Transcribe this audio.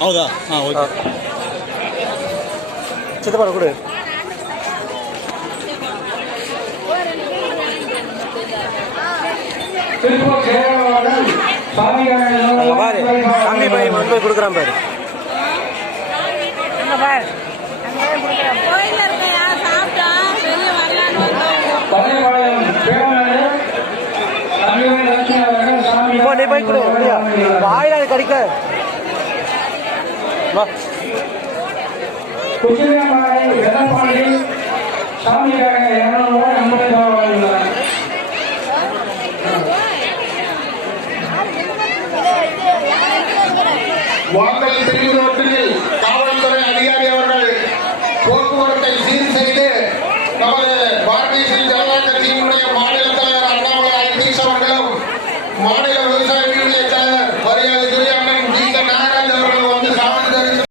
ಹೌದಾ ಹಾಂ ಓಕೆ சித்தப்பாட கொடு திருப்பூர் சேவகவாடல் அங்க பாரு தம்பி பையன் கொண்டு போய் கொடுக்குறான் பாரு கோயில்ல இருக்கையா சாப்பிட்டோம் வெளியே வரலான்னு வந்தோம் பள்ளிப்பாளையம் பேரனாடு தமிழக லட்சுமி அவர்கள் சாமி இப்போ நீ போய் கொடு அப்படியா வாயில கடிக்க வா குஜிலியாமலை காவல்துறை அதிகாரி அவர்கள் போக்குவரத்தை சீர் செய்து நமது பாரதிய ஜனதா கட்சியினுடைய மாநில தலைவர் அண்ணாமலை ஐபிஎஸ் மாநில